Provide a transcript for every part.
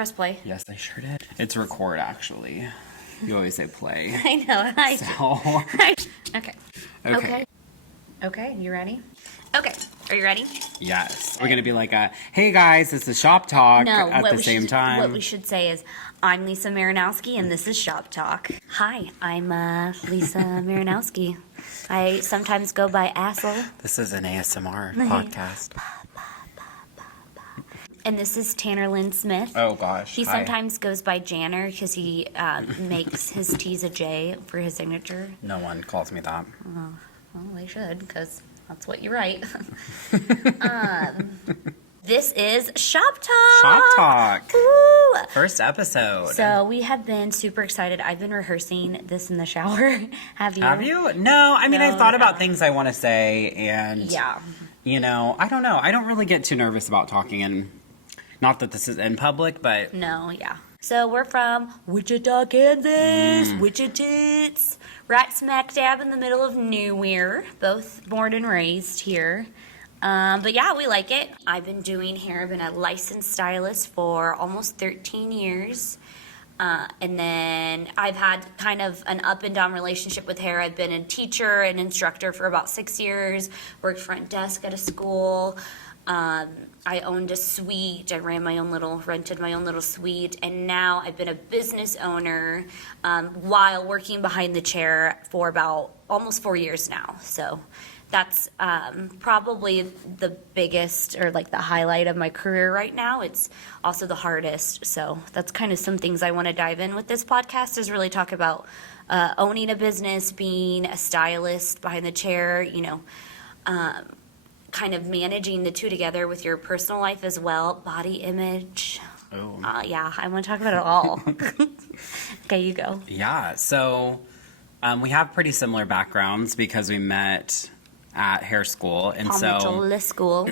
press play? Yes, I sure did. It's record, actually. You always say play. I know. Okay. Okay, you ready? Okay, are you ready? Yes. We're going to be like hey guys, this is Shop Talk at the same time. What we should say is, I'm Lisa Marinowski and this is Shop Talk. Hi, I'm Lisa Marinowski. I sometimes go by Assel. This is an ASMR podcast. And this is Tanner Lynn Smith. Oh gosh. He sometimes goes by Janner because he makes his T's a J for his signature. No one calls me that. Well, they should, because that's what you write. This is Shop Talk. Shop Talk. Woo! First episode. So we have been super excited. I've been rehearsing this in the shower. Have you? Have you? No. I mean, I've thought about things I want to say, and you know, I don't know. I don't really get too nervous about talking in. Not that this is in public, but... No, yeah. So we're from Wichita, Kansas. Wichita. Right smack dab in the middle of nowhere. Both born and raised here. But yeah, we like it. I've been doing hair. I've been a licensed stylist for almost 13 years. And then I've had kind of an up and down relationship with hair. I've been a teacher and instructor for about 6 years. Worked front desk at a school. I owned a suite. I rented my own little suite, and now I've been a business owner while working behind the chair for about almost 4 years now. So that's probably the biggest or like the highlight of my career right now. It's also the hardest. So that's kind of some things I want to dive in with this podcast, is really talk about owning a business, being a stylist behind the chair, you know, kind of managing the two together with your personal life as well, body image. Oh. Yeah, I want to talk about it all. Okay, you go. Yeah, so we have pretty similar backgrounds because we met at hair school. And Mitchell School.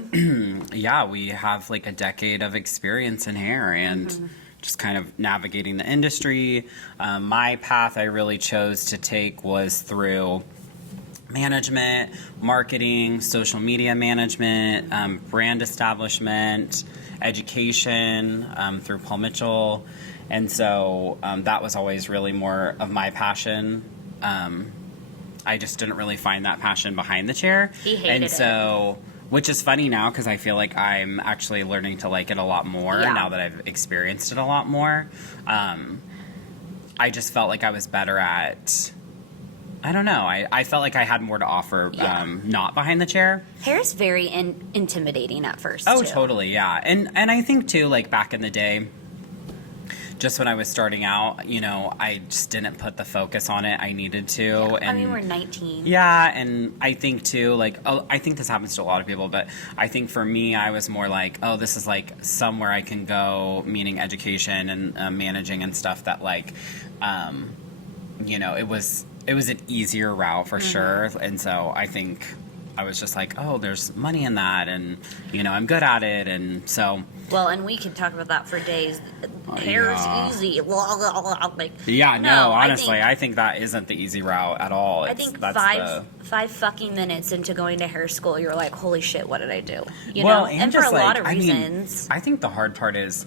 Yeah, we have like a decade of experience in hair and just kind of navigating the industry. My path I really chose to take was through management, marketing, social media management, brand establishment, education through Paul Mitchell. And so that was always really more of my passion. I just didn't really find that passion behind the chair. He hated it. So, which is funny now because I feel like I'm actually learning to like it a lot more now that I've experienced it a lot more. I just felt like I was better at... I don't know. I felt like I had more to offer not behind the chair. Hair is very intimidating at first, Oh, too. Totally, yeah. And I think, too, like back in the day, just when I was starting out, you know, I just didn't put the focus on it I needed to. Yeah. And, I mean, we're 19. Yeah, and I think, too, like, I think this happens to a lot of people, but I think for me, I was more like, this is, like, somewhere I can go, meaning education and managing and stuff that, like, you know, it was an easier route for sure. And so I think I was just like, there's money in that, and, you know, I'm good at it. And so. Well, and we could talk about that for days. Hair is easy. Like, no, honestly, I think that isn't the easy route at all. I think five fucking minutes into going to hair school, you're like, holy shit, what did I do? You know? And for a lot of reasons. I think the hard part is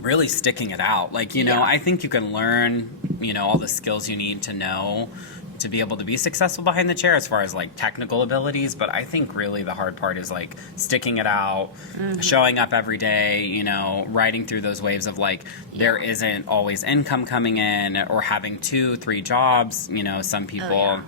really sticking it out. Like, you know, I think you can learn, you know, all the skills you need to know to be able to be successful behind the chair as far as like technical abilities. But I think really the hard part is like sticking it out, showing up every day, you know, riding through those waves of like, there isn't always income coming in, or having 2-3 jobs, you know, some people.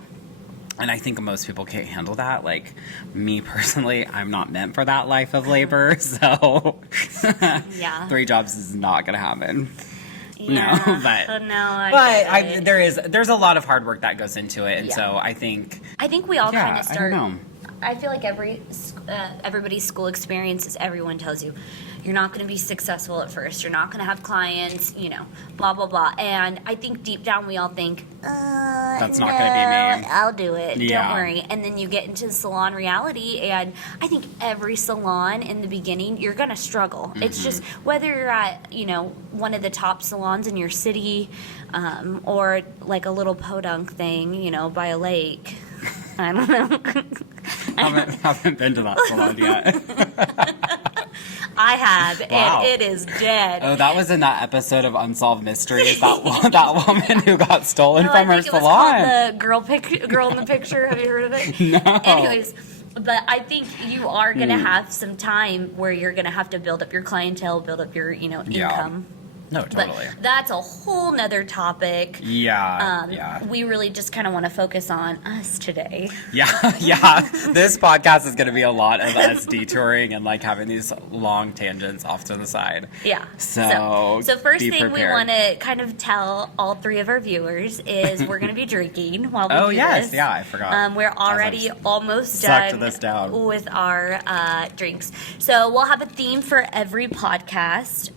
And I think most people can't handle that. Like, me personally, I'm not meant for that life of labor. So 3 jobs is not going to happen. Yeah, there's a lot of hard work that goes into it. And so I think we all kind of start. I don't know. I feel like everybody's school experiences, everyone tells you, you're not going to be successful at first. You're not going to have clients, you know, blah, blah, blah. And I think deep down we all think, that's not going to be me. I'll do it. Don't worry. And then you get into the salon reality, and I think every salon in the beginning, you're going to struggle. It's just whether you're at, you know, one of the top salons in your city, or like a little podunk thing, you know, by a lake. I don't know. haven't been to that salon yet. I have, Wow. and it is dead. Oh, that was in that episode of Unsolved Mysteries. That woman who got stolen No, from I her think it was salon. called the girl in the picture. Have you heard of it? No. Anyways, but I think you are going to have some time where you're going to have to build up your clientele, build up your, income. No, totally. But that's a whole nother topic. Yeah. We really just kind of want to focus on us today. Yeah. This podcast is going to be a lot of us detouring and like having these long tangents off to the side. Yeah. So first be thing prepared. we want to kind of tell all three of our viewers is we're going to be drinking while we do yes, this. yeah, I forgot. We're already almost sucked done this down. with our drinks. So we'll have a theme for every podcast.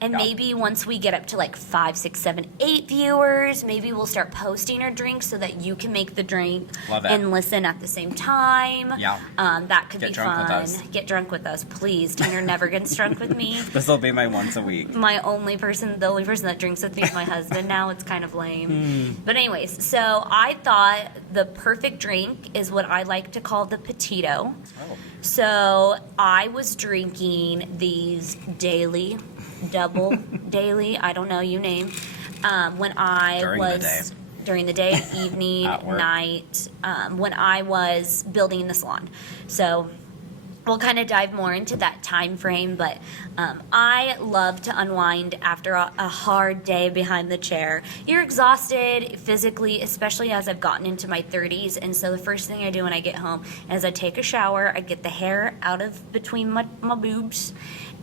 And maybe once we get up to like 5, 6, 7, 8 viewers, maybe we'll start posting our drinks so that you can make the drink Love it. and listen at the same time. Yeah. That could Get be drunk fun. with us. Get drunk with us, please. Tanner never gets drunk with me. This will be my once a week. The only person that drinks with me is my husband now. It's kind of lame. But anyways, so I thought the perfect drink is what I like to call the Petito. Oh. So I was drinking these daily, double daily, I don't know, you name, when I During the day. during the day, evening, At work. night, when I was building the salon. So we'll kind of dive more into that time frame, but I love to unwind after a hard day behind the chair. You're exhausted physically, especially as I've gotten into my 30s, and so the first thing I do when I get home is I take a shower, I get the hair out of between my boobs,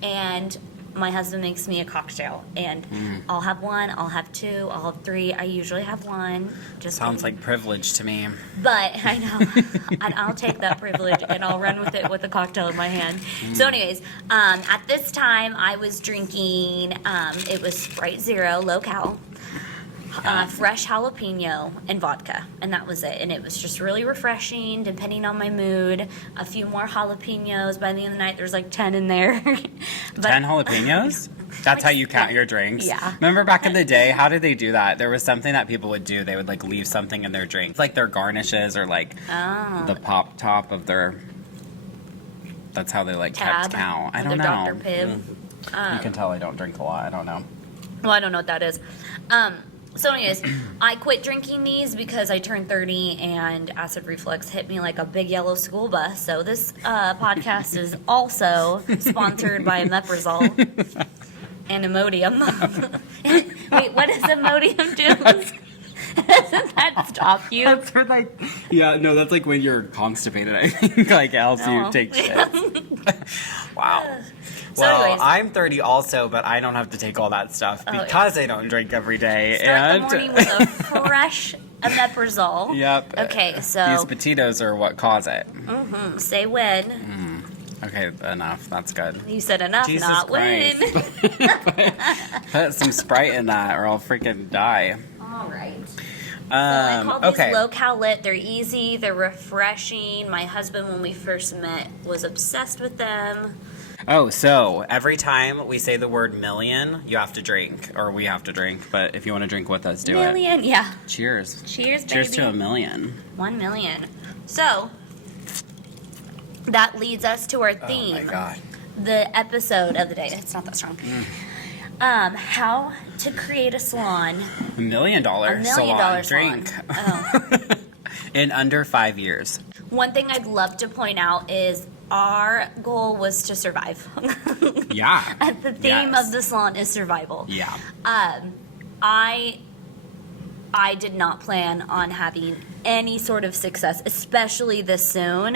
and my husband makes me a cocktail, and I'll have one, I'll have two, I'll have three. I usually have one. Just Sounds kidding. like privilege to me. But I know, and I'll take that privilege and I'll run with it with a cocktail in my hand. So, anyways, at this time I was drinking. It was Sprite Zero, low cal, fresh jalapeno and vodka, and that was it. And it was just really refreshing, depending on my mood. A few more jalapenos. By the end of the night, there's like 10 in there. But 10 jalapenos? That's how you count your drinks? Yeah. Remember back in the day, how did they do that? There was something that people would do. They would like leave something in their drink. Like their garnishes or like the pop top of their... That's how they like kept tab. count. I The don't know. Dr. Pibb. You can tell I don't drink a lot. I don't know. Well, I don't know what that is. So anyways, I quit drinking these because I turned 30 and acid reflux hit me like a big yellow school bus. So this podcast is also sponsored by Omeprazole and Imodium. Wait, what does Imodium do? Doesn't that stop you? That's for like... Yeah, no, that's like when you're constipated, I think. Like it helps you take shit. Wow. So Well, anyways. I'm 30 also, but I don't have to take all that stuff because I don't drink every day. Start the and morning with a fresh Omeprazole. Yep. Okay, These so Petitos are what cause it. say when. Okay, enough. That's good. You said enough, Jesus not Christ. when. Put some Sprite in that or I'll freaking die. All right. I call these Okay. low cal lit. They're easy. They're refreshing. My husband, when we first met, was obsessed with them. Oh, so every time we say the word million, you have to drink, or we have to drink. But if you want to drink with us, do it. Million, yeah. Cheers. Cheers, baby. Cheers to a million. 1 million. So that leads us to our Oh theme. my god. The episode of the day. It's not that strong. How to create a salon. $1 million $1 million salon salon. drink Oh. in under 5 years. One thing I'd love to point out is our goal was to survive. Yeah. The theme Yes. of the salon is survival. Yeah. I did not plan on having any sort of success, especially this soon.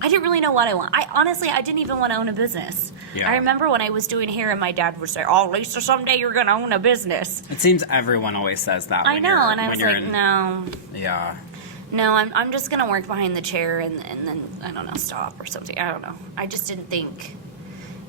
I didn't really know what I want. I didn't even want to own a business. Yeah. I remember when I was doing hair and my dad would say, "Oh, Lisa, someday you're going to own a business." It seems everyone always says that. I when know, you're- and I when was you're like, in- no. Yeah. No, I'm just going to work behind the chair and then, I don't know, stop or something. I don't know. I just didn't think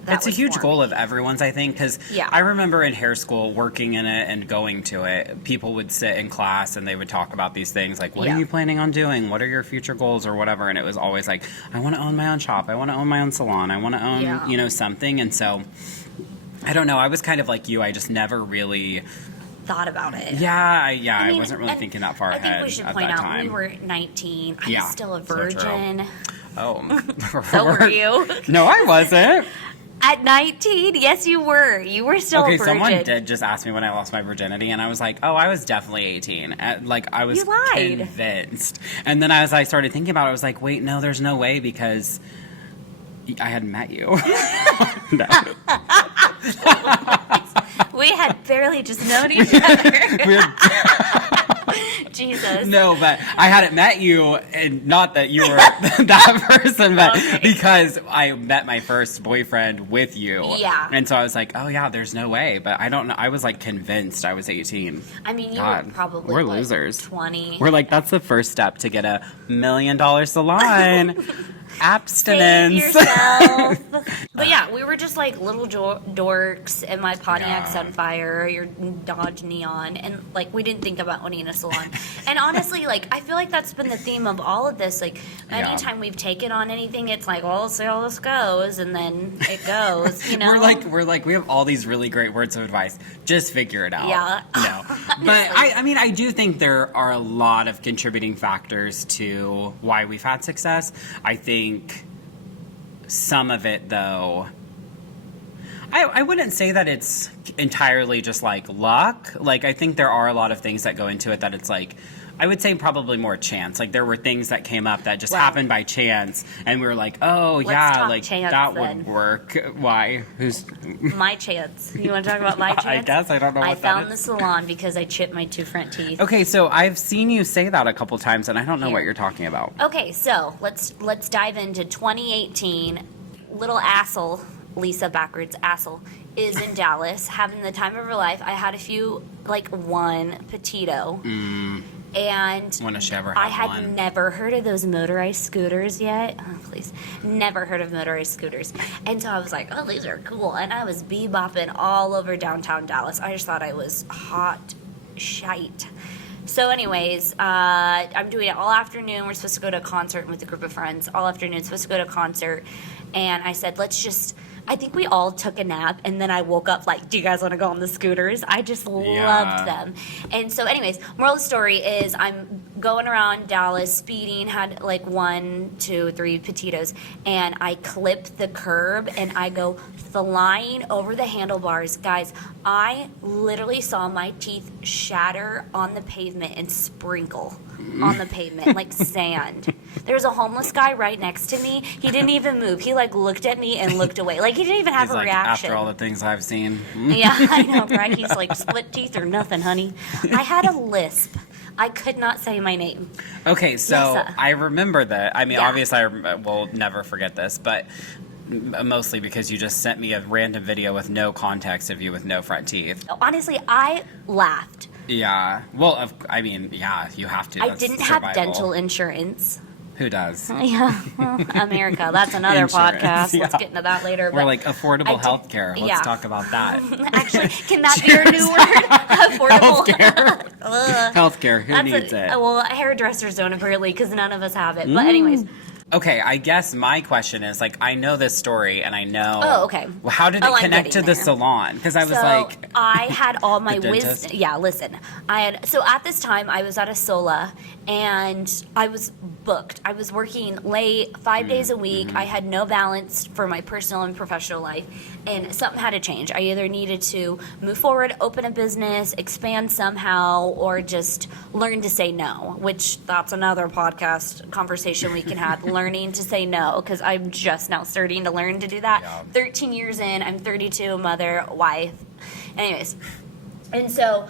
that It's a was huge for goal me. of everyone's, I think, because Yeah. I remember in hair school working in it and going to it. People would sit in class and they would talk about these things like, what Yeah. are you planning on doing? What are your future goals or whatever? And it was always like, I want to own my own shop. I want to own my own salon. I want to own, Yeah. something. And so, I don't know. I was kind of like you. I just never really, Thought about it. I mean, wasn't really and thinking that far I ahead think we should at point that out time. we were 19. I Yeah, was still a so true. virgin. Oh. So were you. No, I wasn't. At 19? Yes, you were. You were still a virgin. Someone did just ask me when I lost my virginity, and I was like, oh, I was definitely 18. I was You lied. convinced. And then as I started thinking about it, I was like, wait, no, there's no way, because I hadn't met you. No. We had barely just known each other. Jesus. No, but I hadn't met you, and not that you were that person, but because I met my first boyfriend with you. Yeah. And so I was like, oh, yeah, there's no way. But I don't know. I was, like, convinced I was 18. I mean, you God, were probably we're losers. 20. We're like, that's the first step to get $1 million salon. Abstinence. Save yourself. But yeah, we were just like little dorks, and my Pontiac Sunfire, your Dodge Neon, and like we didn't think about owning a salon. And honestly, like I feel like that's been the theme of all of this. Like anytime we've taken on anything, it's like, well, let's see how this goes, and then it goes. You know, we're like we have all these really great words of advice. Just figure it out. Yeah. No, but I mean, I do think there are a lot of contributing factors to why we've had success. I think some of it, though, I wouldn't say that it's entirely just like luck. Like, I think there are a lot of things that go into it that it's like, I would say probably more chance. Like, there were things that came up that just happened by chance, and we were like, oh, yeah, like, that would work. Why? Who's... My chance. You want to talk about my chance? I guess. I don't know what that is. I found the salon because I chipped my 2 front teeth. Okay, so I've seen you say that a couple times, and I don't know what you're talking about. Okay, so let's dive into 2018. Little Assel, Lisa backwards, Assel, is in Dallas, having the time of her life. I had a few, like one Petito. And when has she ever I had had one? never heard of those motorized scooters yet. Oh, please. Never heard of motorized scooters. And so I was like, oh, these are cool. And I was bebopping all over downtown Dallas. I just thought I was hot shite. So anyways, I'm doing it all afternoon. We're supposed to go to a concert with a group of friends. All afternoon, supposed to go to a concert. And I said, I think we all took a nap, and then I woke up like, do you guys want to go on the scooters? I just loved them. And so anyways, moral of the story is I'm going around Dallas speeding, had like 1, 2, 3 Petitos, and I clip the curb and I go flying over the handlebars. Guys, I literally saw my teeth shatter on the pavement and sprinkle on the pavement like sand. There's a homeless guy right next to me. He didn't even move. He like looked at me and looked away. Like he didn't even have a reaction. After all the things I've seen. Yeah, I know, right? He's like, split teeth or nothing, honey. I had a lisp. I could not say my name. Okay, so Lisa. I remember that. I mean, obviously I will never forget this, but mostly because you just sent me a random video with no context of you with no front teeth. Honestly, I laughed. Yeah. Well, I mean, yeah, you have to. I That's didn't survival. have dental insurance. Who does? Yeah, well, America. That's another Insurance, podcast. yeah. Let's get into that later. Or like affordable health care. Let's yeah. talk about that. Actually, can that be our new word? Affordable Healthcare. Healthcare. Who needs it? Well, hairdressers don't apparently because none of us have it. But anyways. Okay, I guess my question is, like, I know this story, and I know... Oh, okay. Well, how did it connect to the salon? Because I was like... I had all my dentist? wisdom... Yeah, listen. So at this time, I was at a Sola, and I was booked. I was working late, 5 days a week. I had no balance for my personal and professional life, and something had to change. I either needed to move forward, open a business, expand somehow, or just learn to say no, which that's another podcast conversation we can have. Learning to say no, because I'm just now starting to learn to do that. Yeah. 13 years in, I'm 32, mother, wife. Anyways, and so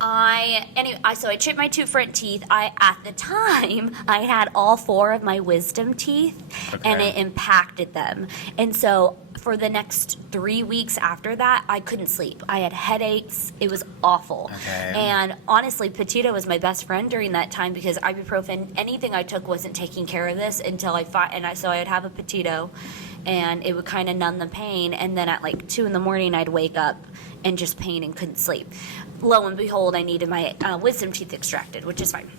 so I chipped my 2 front teeth. At the time, I had all 4 of my wisdom teeth, and it impacted them. And so for the next 3 weeks after that, I couldn't sleep. I had headaches. It was awful. Okay. And honestly, Petito was my best friend during that time because ibuprofen, anything I took wasn't taking care of this until so I'd have a Petito, and it would kind of numb the pain. And then at like 2 in the morning, I'd wake up and just pain and couldn't sleep. Lo and behold, I needed my wisdom teeth extracted, which is fine.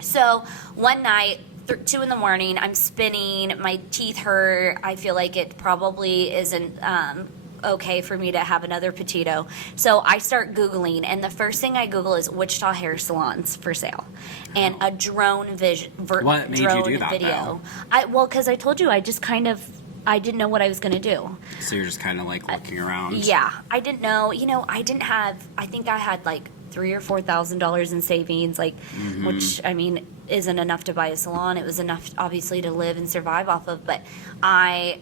So one night, 2 in the morning, I'm spinning, my teeth hurt. I feel like it probably isn't okay for me to have another Petito. So I start Googling, and the first thing I Google is Wichita hair salons for sale, and a drone What made you do that, video. Well, because I told you I just kind of I didn't know what I was going to do. So you're just kind of like looking around. Yeah, I didn't know. I didn't have. I think I had like $3,000 or $4,000 in savings, like, which I mean isn't enough to buy a salon. It was enough, obviously, to live and survive off of. But I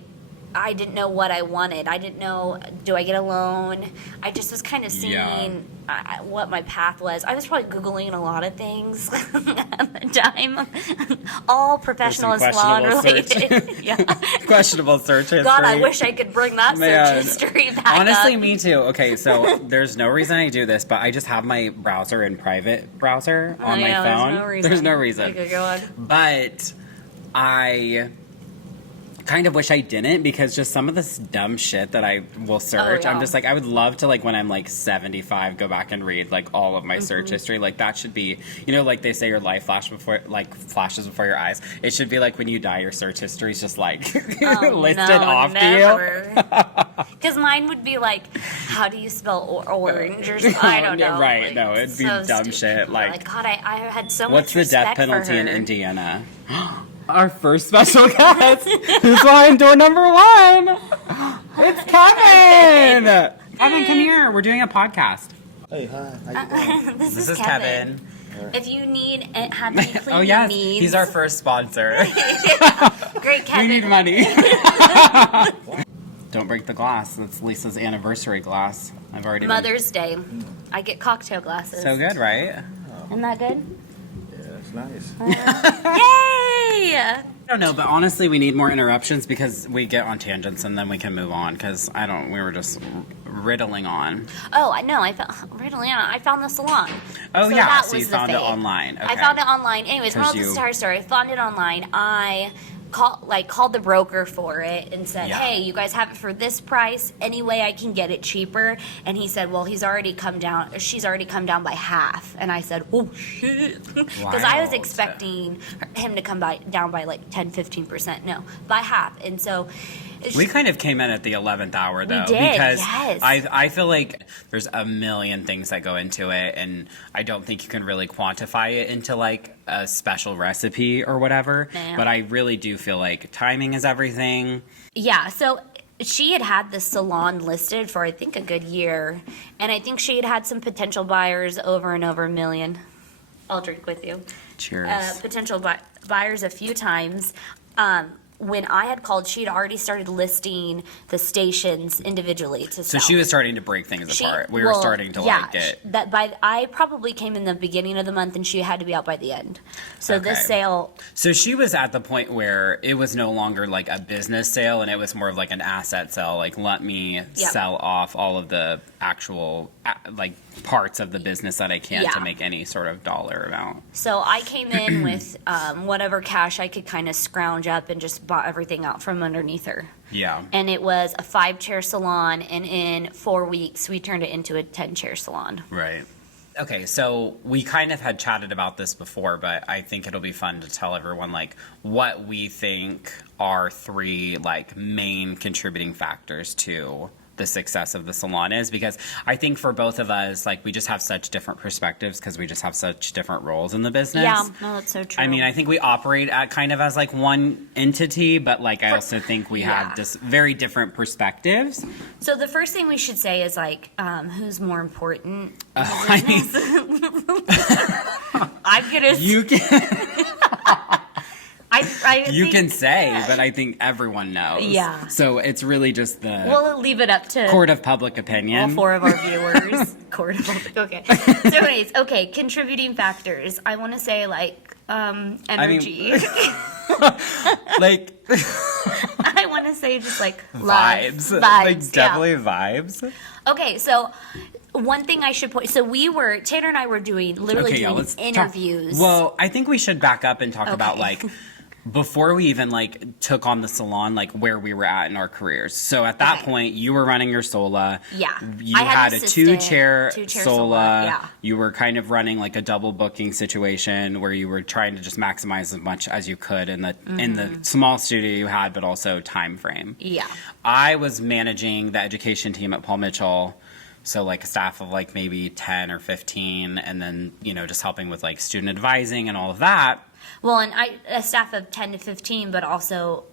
didn't know what I wanted. I didn't know, do I get a loan? I just was kind of seeing what my path was. I was probably Googling a lot of things at the time. All professional and salon related. Yeah. Questionable search history. God, I wish I could bring that search history back Honestly, up. me too. Okay, so there's no reason I do this, but I just have my browser in private browser on my phone. There's no reason. Okay, go on. But I kind of wish I didn't, because just some of this dumb shit that I will search, I'm just like, I would love to, like, when I'm like 75, go back and read like all of my search history. Like, that should be, like they say your life flashes before your eyes. It should be like when you die, your search history is just like listed off to you. Because mine would be like, how do you spell orange or something? I don't know. Right, like, no, it'd be so dumb shit. Like, God, I had so what's much respect the death penalty for her. in Indiana? Our first special guest. Who's behind door number 1? It's Kevin. Kevin, come here. We're doing a podcast. Hey, hi. How you doing? This is Kevin. If you need have any cleaning Oh yes, needs, he's our first sponsor. great Kevin. We need money. Don't break the glass. That's Lisa's anniversary glass. I've already Mother's Day. I get cocktail glasses. So good, right? Isn't that good? Yeah, that's nice. Yay! I don't know, but honestly, we need more interruptions because we get on tangents and then we can move on. Because we were just riddling on. Oh, I know. I found the salon. Oh, so yeah. That So was you found the it thing. online. Okay. I found it online. Anyways, one of the entire story. I found it online. I called the broker for it and said, hey, you guys have it for this price. Any way I can get it cheaper? And he said, well, she's already come down by half. And I said, oh, shit. Because I was expecting him to come down by like 10-15%. No, by half. And so we kind of came in at the 11th hour, though. We did, because yes. I feel like there's a million things that go into it, and I don't think you can really quantify it into like a special recipe or whatever. Yeah. But I really do feel like timing is everything. Yeah, so she had the salon listed for, I think, a good year. And I think she had some potential buyers over and over a million. I'll drink with you. Cheers. Potential buyers a few times. When I had called, she had already started listing the stations individually to sell. So she was starting to break things apart. We were starting to like get that. I probably came in the beginning of the month, and she had to be out by the end. So this sale. So she was at the point where it was no longer like a business sale, and it was more of like an asset sale. Like, let me sell off all of the actual like parts of the business that I can to make any sort of dollar amount. So I came in with whatever cash I could kind of scrounge up and just bought everything out from underneath her. Yeah. And it was a 5-chair salon, and in 4 weeks we turned it into a 10-chair salon. Right. Okay, so we kind of had chatted about this before, but I think it'll be fun to tell everyone like what we think are 3 like main contributing factors to the success of the salon is, because I think for both of us, like, we just have such different perspectives because we just have such different roles in the business. Yeah, no, that's so true. I mean, I think we operate at kind of as like one entity, but like I also think we have just very different perspectives. So the first thing we should say is like, who's more important? I'm gonna. You can. You think, can say, but I think everyone knows. Yeah. So it's really just the we'll leave it up to court of public opinion. all 4 of our viewers. Court of public. Okay. So, anyways, contributing factors. I want to say like energy. Like I want to say just like vibes. Vibes. Like definitely vibes. Okay, so. One thing I should point. So Taylor and I were doing interviews. Well, I think we should back up and talk about like before we even like took on the salon, like where we were at in our careers. So at that point, you were running your Sola. Yeah, you had a two-chair Sola. Yeah. You were kind of running like a double booking situation where you were trying to just maximize as much as you could in the small studio you had, but also time frame. Yeah, I was managing the education team at Paul Mitchell. So, like, a staff of, like, maybe 10 or 15, and then, just helping with, like, student advising and all of that. Well, and a staff of 10 to 15, but also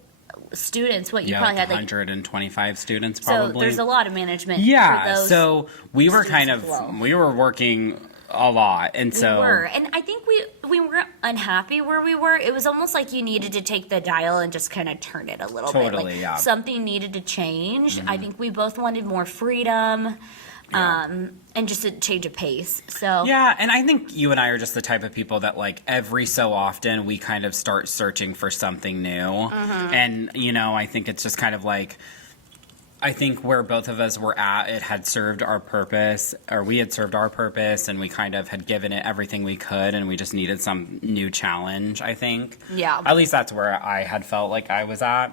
students. What you Yeah, probably like had 125 students so probably. there's a lot of management. Yeah, for those so we were kind students of, as well. we were working a lot, and so. We were, and I think we weren't unhappy where we were. It was almost like you needed to take the dial and just kind of turn it a little bit. Totally, Like yeah. something needed to change. I think we both wanted more freedom, and just a change of pace. So Yeah, and I think you and I are just the type of people that, like, every so often we kind of start searching for something new. And, you know, I think it's just kind of like, I think where both of us were at, it had served our purpose, or we had served our purpose, and we kind of had given it everything we could, and we just needed some new challenge, I think. Yeah. At least that's where I had felt like I was at.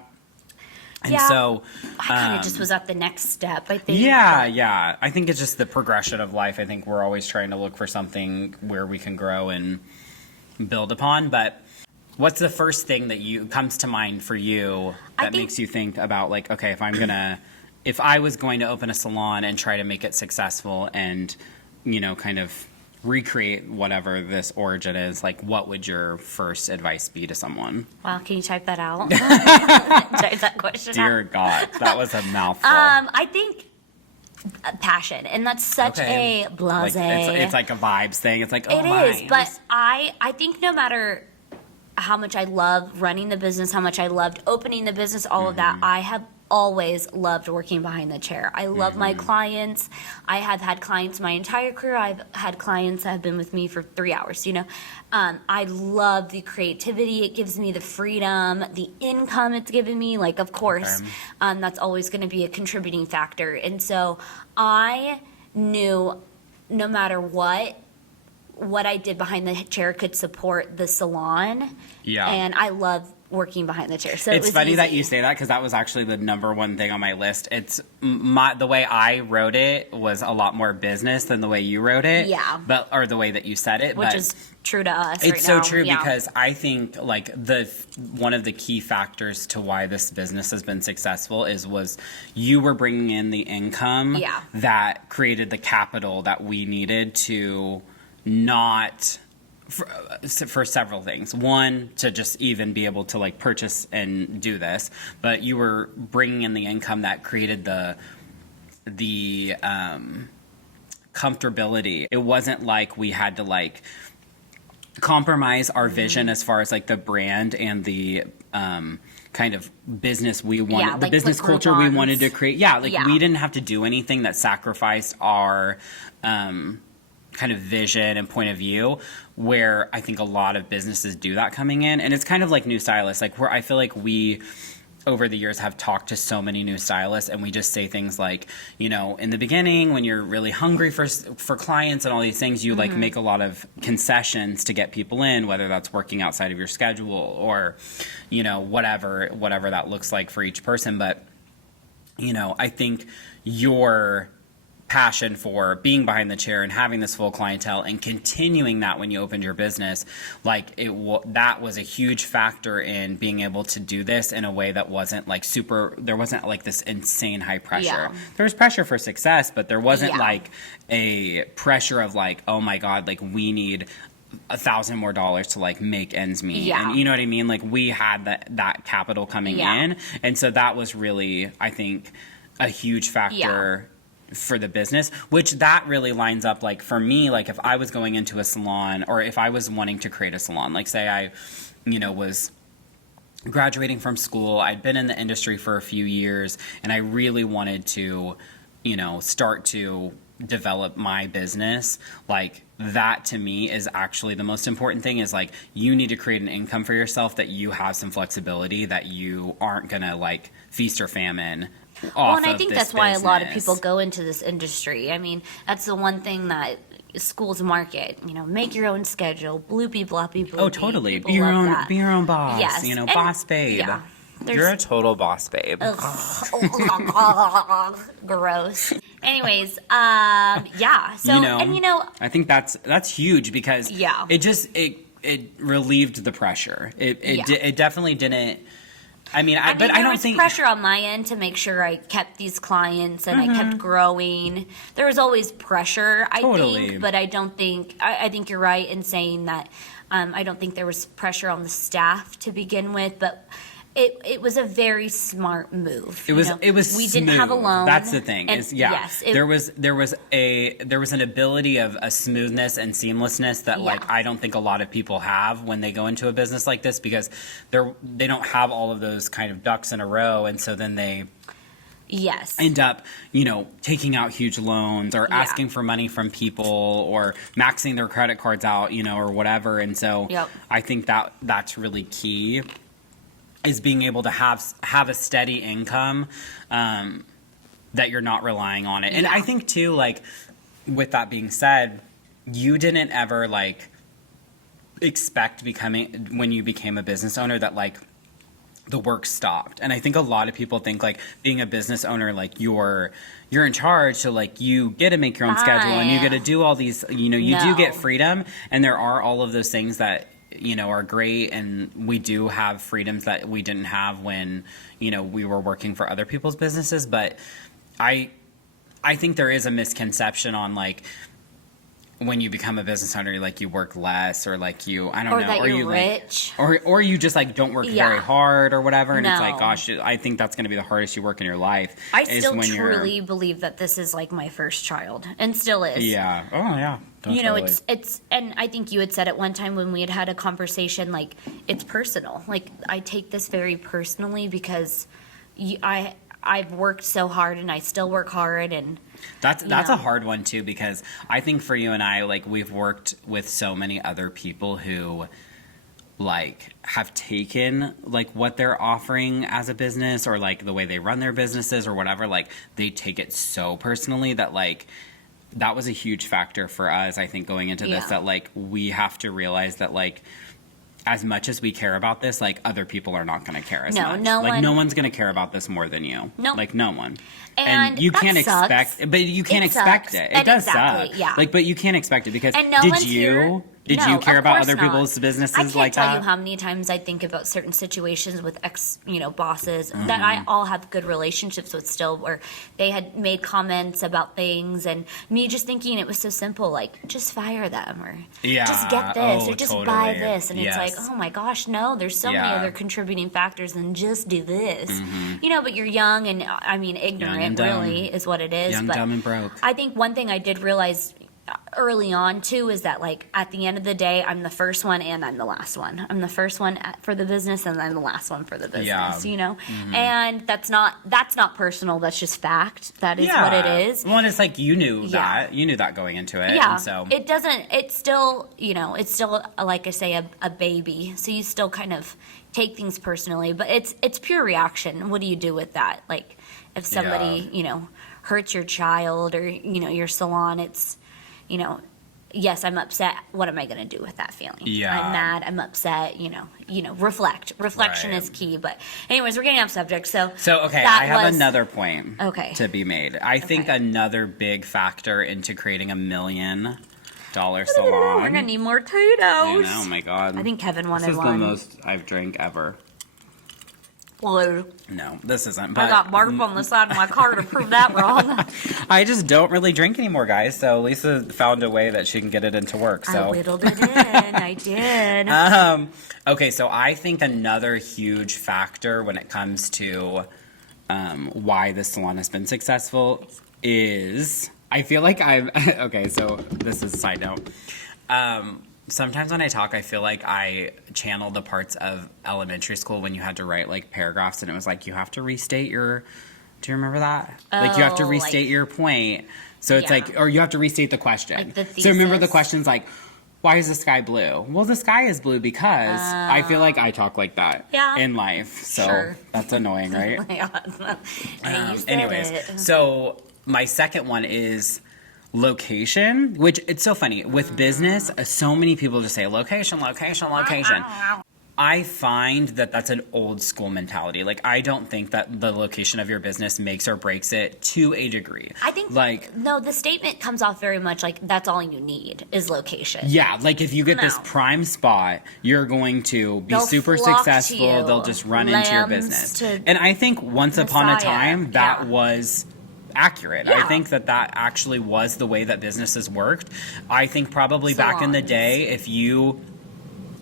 And Yeah. so. I kind of just was at the next step. I think. Yeah. I think it's just the progression of life. I think we're always trying to look for something where we can grow and build upon. But what's the first thing that comes to mind for you I that think- makes you think about, like, okay, if I was going to open a salon and try to make it successful and, you know, kind of recreate whatever this origin is, like, what would your first advice be to someone? Wow, can you type that out? Type that question Dear out. God, that was a mouthful. I think passion, and that's such Okay. a blase. Like, it's like a vibes thing. It's like, oh, It is, vibes. but I think no matter how much I love running the business, how much I loved opening the business, all of that, I have always loved working behind the chair. I love my clients. I have had clients my entire career. I've had clients that have been with me for 3 hours, you know. I love the creativity it gives me, the freedom, the income it's given me. Like, of course, that's always going to be a contributing factor. And so I knew no matter what I did behind the chair could support the salon. Yeah. And I love working behind the chair. So It's it was funny that easy. you say that, because that was actually the number one thing on my list. It's the way I wrote it was a lot more business than the way you wrote it. Yeah. Or the way that you said it. Which but is true to us it's right so now. true, Yeah. because I think, like, one of the key factors to why this business has been successful was you were bringing in the income Yeah. that created the capital that we needed to not for several things. One, to just even be able to, like, purchase and do this, but you were bringing in the income that created the comfortability. It wasn't like we had to, like, compromise our vision as far as, like, the brand and the kind of business we wanted, Yeah, the like business put culture we coupons. wanted to create. Yeah, like, Yeah. we didn't have to do anything that sacrificed our kind of vision and point of view, where I think a lot of businesses do that coming in. And it's kind of like new stylists, like, where I feel like we over the years have talked to so many new stylists, and we just say things like, you know, in the beginning when you're really hungry for clients and all these things, you like make a lot of concessions to get people in, whether that's working outside of your schedule or, you know, whatever that looks like for each person. But, you know, I think your passion for being behind the chair and having this full clientele and continuing that when you opened your business, like, that was a huge factor in being able to do this in a way that wasn't like there wasn't like this insane high pressure. Yeah. There was pressure for success, but there wasn't Yeah. like a pressure of like, oh my God, like, we need $1,000 more to, like, make ends meet. Yeah. And you know what I mean? Like, we had that capital coming Yeah. in. And so that was really, I think, a huge factor for the business, which that really lines up, like, for me, like, if I was going into a salon, or if I was wanting to create a salon, like, say I, you know, was graduating from school, I'd been in the industry for a few years, and I really wanted to, you know, start to develop my business, like, that to me is actually the most important thing. Is like, you need to create an income for yourself, that you have some flexibility, that you aren't gonna, like, feast or famine Well, off and I of think this that's why a lot of business. people go into this industry. I mean, that's the one thing that schools market. You know, make your own schedule, bloopy bloppy bloopy. Oh, totally. People Be your love own. that. Be your own boss. Yes. You know, And- boss babe. Yeah. You're a total boss babe. Gross. Anyways, yeah. So, You know, and you know, I think that's huge, because Yeah. it just it relieved the pressure. Yeah. It definitely didn't. I mean, I mean, but there I don't was think pressure on my end to make sure I kept these clients and I kept growing. There was always pressure, I Totally. think, but I don't think I think you're right in saying that. I don't think there was pressure on the staff to begin with, but It was a very smart move. It was we didn't have a loan. That's the thing. And yes, there was an ability of a smoothness and seamlessness that like I don't think a lot of people have when they go into a business like this, because they don't have all of those kind of ducks in a row, and so then they end up, taking out huge loans or asking for money from people or maxing their credit cards out, or whatever. And so I think that's really key, is being able to have a steady income, that you're not relying on it. And I think too, like, with that being said, you didn't ever like expect when you became a business owner that like the work stopped. And I think a lot of people think like being a business owner, like you're in charge, so like you get to make your own schedule and you get to do all these, you do get freedom, and there are all of those things that are great, and we do have freedoms that we didn't have when we were working for other people's businesses. But I think there is a misconception on like when you become a business owner, like you work less, or like or you're rich, or you just like don't work very hard or whatever. And it's like, gosh, I think that's going to be the hardest you work in your life. I still truly believe that this is like my first child, and still is. Yeah. Oh yeah. Totally. It's, and I think you had said at one time when we had a conversation, like, it's personal. Like, I take this very personally because I've worked so hard, and I still work hard, and that's a hard one too, because I think for you and I, like, we've worked with so many other people who like have taken like what they're offering as a business, or like the way they run their businesses or whatever, like they take it so personally that like that was a huge factor for us, I think, going into this, that like we have to realize that like as much as we care about this, like other people are not going to care as much. No one's going to care about this more than you. No. Like no one. And you can't sucks. expect, but you can't expect it. It does suck. Yeah. Like, but you can't expect it, because and no did one's you here. Did you care about other people's businesses like that? I can't tell you how many times I think about certain situations with bosses that I all have good relationships with still, where they had made comments about things, and me just thinking it was so simple, like just fire them, or just get this, or just buy this, and it's like, oh my gosh, no, there's so many other contributing factors than just do this, but you're young and ignorant, really is what it is. Young, but dumb, and broke. I think one thing I did realize early on too is that like at the end of the day, I'm the first one and I'm the last one. I'm the first one for the business and I'm the last one for the business. And that's not personal. That's just fact. That is what it is. Well, and it's like you knew that going into it. Yeah. And so it doesn't. It's still it's still like I say a baby. So you still kind of take things personally, but it's pure reaction. What do you do with that? Like if somebody hurts your child or your salon, it's yes, I'm upset. What am I going to do with that feeling? Yeah. I'm mad. I'm upset. Reflect. Reflection is key. But anyways, we're getting off subject. So okay, I have another point to be made. I think another big factor into creating $1 million salon. We're going to need more potatoes. Oh my God. I think Kevin wanted one. This is the most I've drank ever. Blue. No, this isn't. But I got barf on the side of my car to prove that wrong. I just don't really drink anymore, guys. So Lisa found a way that she can get it into work. So I whittled it in. I did. Okay, so I think another huge factor when it comes to why the salon has been successful is I feel like okay. So this is a side note. Sometimes when I talk, I feel like I channel the parts of elementary school when you had to write like paragraphs and it was like you have to restate your. Do you remember that? Like you have to restate your point. So it's like, or you have to restate the question. Like the thesis. So remember the question's like, why is the sky blue? Well, the sky is blue because I feel like I talk like that in life. So that's annoying, right? Anyways, so my second one is location, which it's so funny with business. So many people just say location. I find that that's an old school mentality. Like, I don't think that the location of your business makes or breaks it to a degree. I think, no, the statement comes off very much like that's all you need is location. Yeah, like if you get this prime spot, you're going to be super successful. They'll just run into your business. And I think once upon a time, that was accurate. I think that actually was the way that businesses worked. I think probably back in the day, if you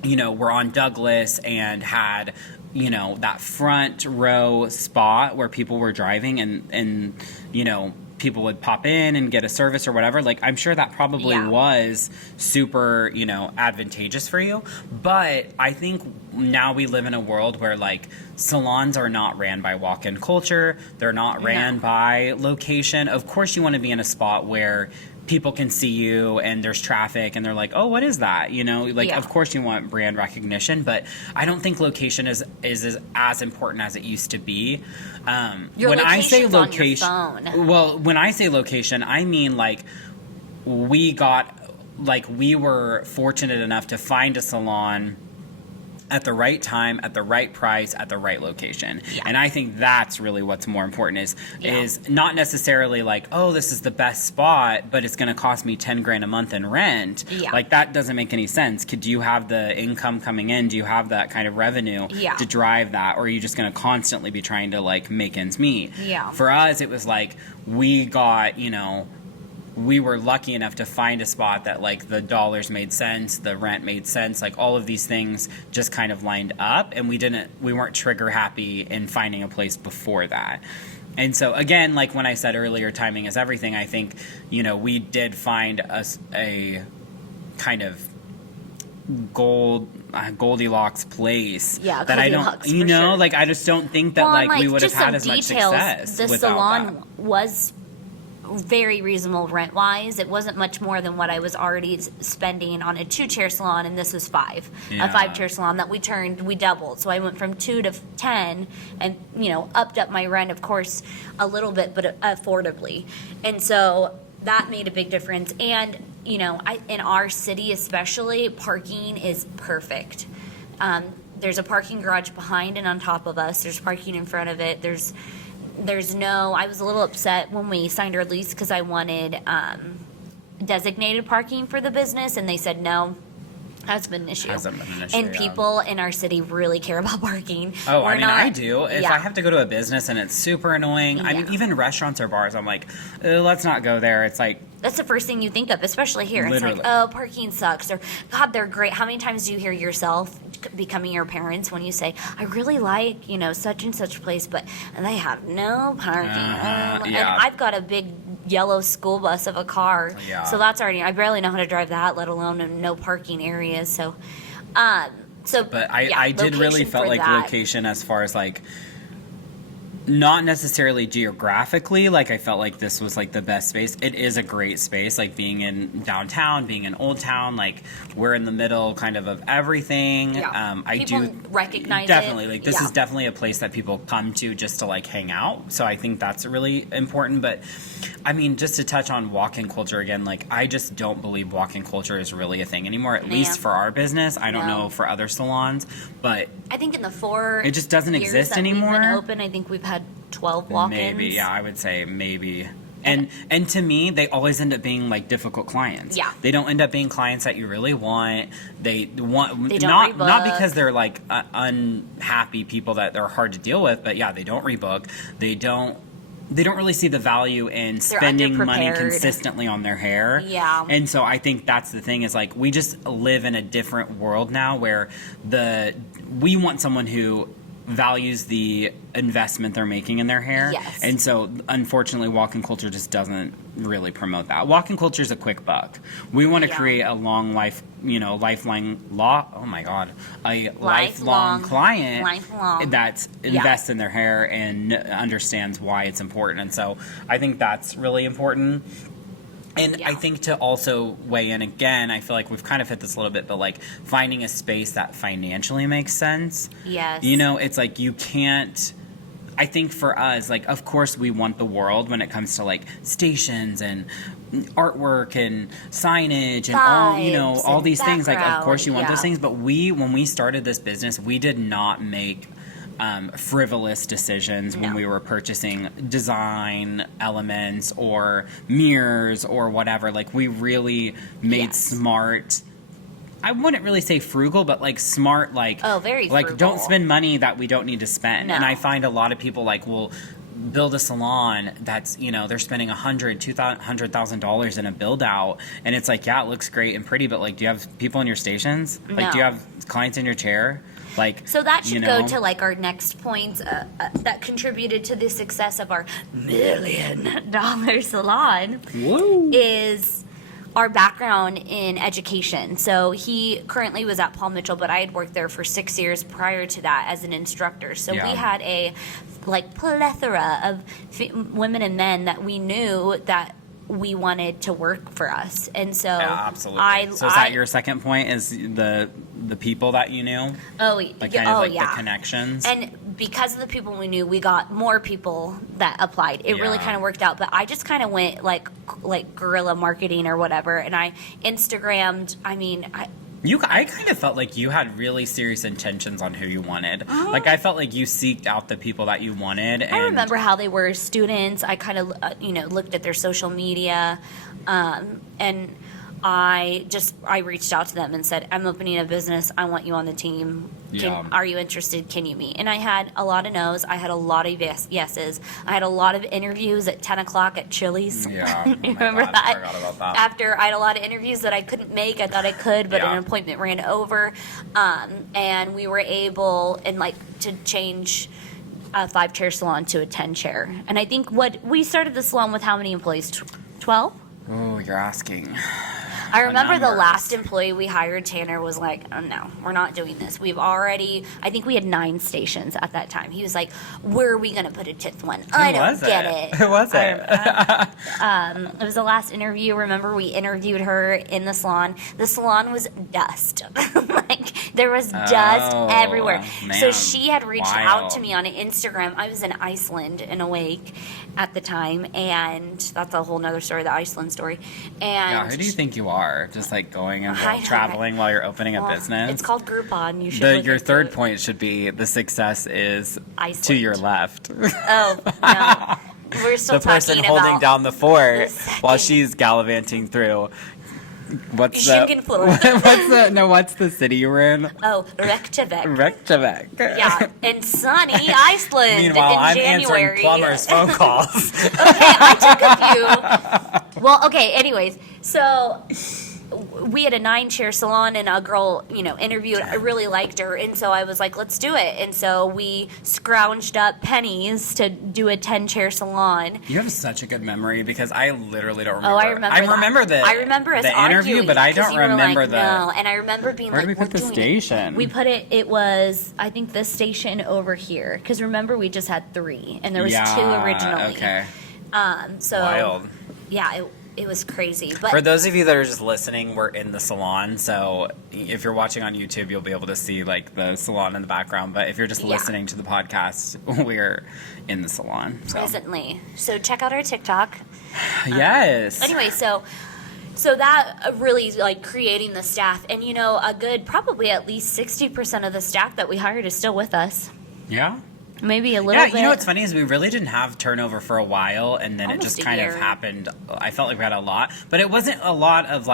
were on Douglas and had, you know, that front row spot where people were driving and you know, people would pop in and get a service or whatever, like I'm sure that probably was super, you know, advantageous for you. But I think now we live in a world where like salons are not ran by walk-in culture. They're not ran by location. Of course you want to be in a spot where people can see you and there's traffic and they're like, oh, what is that? You know, like, of course you want brand recognition, but I don't think location is as important as it used to be. When I say location, well, when I say location, I mean like we were fortunate enough to find a salon at the right time, at the right price, at the right location. And I think that's really what's more important is not necessarily like, oh, this is the best spot, but it's going to cost me 10 grand a month in rent. Like that doesn't make any sense. Do you have the income coming in? Do you have that kind of revenue to drive that? Or are you just going to constantly be trying to like make ends meet? For us, it was like we got, you know, we were lucky enough to find a spot that like the dollars made sense, the rent made sense, like all of these things just kind of lined up, and we weren't trigger happy in finding a place before that. And so again, like when I said earlier, timing is everything. I think, you know, we did find a kind of Goldilocks place that I don't, you know, like I just don't think that like we would have had as much success. The salon was very reasonable rent wise. It wasn't much more than what I was already spending on a 2-chair salon, and this was 5. A 5-chair salon that we doubled. So I went from 2 to 10 and, you know, upped up my rent, of course, a little bit, but affordably. And so that made a big difference. And, you know, in our city especially, parking is perfect. There's a parking garage behind and on top of us. There's parking in front of it. I was a little upset when we signed our lease because I wanted designated parking for the business, and they said no. That's been an issue. Hasn't been an issue, and people in our city really care about parking. Oh, I mean, I do. If I have to go to a business and it's super annoying, I mean, even restaurants or bars, I'm like, let's not go there. It's like, that's the first thing you think of, especially here. Literally. It's like, oh, parking sucks, or God, they're great. How many times do you hear yourself becoming your parents when you say, I really like, you know, such and such place, but they have no parking. And I've got a big yellow school bus of a car, so that's already, I barely know how to drive that, let alone in no parking areas. So but I did really felt like location as far as like, not necessarily geographically, like I felt like this was like the best space. It is a great space, like being in downtown, being in Old Town, like we're in the middle kind of everything. I people do recognize definitely it. Like this is definitely a place that people come to just to like hang out. So I think that's really important. But I mean, just to touch on walk-in culture again, like I just don't believe walk-in culture is really a thing anymore, at least for our business. I don't know for other salons, but I think in the 4 it just doesn't years exist that anymore. We've been open, I think we've had 12 walk-ins. Maybe, I would say maybe. And to me, they always end up being like difficult clients. They don't end up being clients that you really want. They don't not because they're like unhappy people that they're hard to deal with, but they don't rebook. They don't really see the value in spending money consistently on their hair. And so I think that's the thing is like we just live in a different world now where we want someone who values the investment they're making in their hair. And so unfortunately walk-in culture just doesn't really promote that. Walk-in culture is a quick buck. We want to create a long life, you know, lifelong client that invests in their hair and understands why it's important. And so I think that's really important. And I think to also weigh in again, I feel like we've kind of hit this a little bit, but like finding a space that financially makes sense. You know, it's like you can't, I think for us, like, of course we want the world when it comes to like stations and artwork and signage and all, you know, all these things. Like, of course you want those things, but when we started this business, we did not make frivolous decisions when we were purchasing design elements or mirrors or whatever. Like we really made smart, I wouldn't really say frugal, but like smart, like very like frugal. Don't spend money that we don't need to spend. And I find a lot of people like will build a salon that's, you know, they're spending $100,000 in a build out, and it's like, it looks great and pretty, but like, do you have people in your stations? Like, do you have clients in your chair? Like, So that should you know? go to like our next point that contributed to the success of our $1 million salon. Woo. Is our background in education. So he currently was at Paul Mitchell, but I had worked there for 6 years prior to that as an instructor. So Yeah. we had a like plethora of women and men that we knew that we wanted to work for us. And so Yeah, absolutely. So is that your second point? Is the people that you knew? Like kind of like the connections. And because of the people we knew, we got more people that applied. It really Yeah. kind of worked out. But I just kind of went like guerrilla marketing or whatever, and I Instagrammed. I kind of felt like you had really serious intentions on who you wanted. Like, I felt like you seeked out the people that you wanted. And I remember how they were students. I kind of, looked at their social media, and I reached out to them and said, I'm opening a business. I want you on the team. Are you interested? Can you meet? And I had a lot of no's. I had a lot of yeses. I had a lot of interviews at 10 o'clock at Chili's. Yeah. You remember that? I forgot about that. After I had a lot of interviews that I couldn't make, I thought I could, but an appointment ran over. And we were able, to change a 5-chair salon to a 10-chair. And I think we started the salon with how many employees? 12? Oh, you're asking. I remember the numbers. last employee we hired, Tanner, was like, oh, no, we're not doing this. I think we had 9 stations at that time. He was like, where are we going to put a 10th one? I don't get it. Who was it? It was the last interview. Remember, we interviewed her in the salon. The salon was dust. There was dust everywhere. Man, so she had reached out wild. to me on Instagram. I was in Iceland in a wake at the time, and that's a whole nother story, the Iceland story. And who do you think you are? Just like going and I know, traveling while you're opening a business? It's called Groupon. You should look Your into third it. point should be the success is Iceland. to your left. Oh, no. We're still The person talking holding about down the fort the while second- she's gallivanting through. What's Schönkenflor. the city you were in? Oh, Reykjavik. Reykjavik. Yeah, in sunny Iceland Meanwhile, in I'm January. answering plumbers' phone calls. Okay, I took a few. Well, okay, anyways, so we had a 9-chair salon, and a girl, interviewed. I really liked her, and so I was like, let's do it. And so we scrounged up pennies to do a 10-chair salon. You have such a good memory because I literally don't remember. Oh, I remember. I remember us the interview, arguing, but I 'cause don't you were remember like, the. No, and I remember being Where like, did we put the doing station? We put it. It was, I think, this station over here. Because remember, we just had 3, and there was 2 originally. Okay. So Wild. yeah, it was crazy. But For those of you that are just listening, we're in the salon. So if you're watching on YouTube, you'll be able to see like the salon in the background. But if you're just listening to the podcast, we're in the salon. So. presently, so check out our TikTok. Yes. Anyway, so that really creating the staff, and a good probably at least 60% of the staff that we hired is still with us. Yeah. Maybe a little Yeah, bit. you know what's funny is we really didn't have turnover for a while, and then Almost it just a kind of year. happened. I felt like we had a lot, but it wasn't a lot of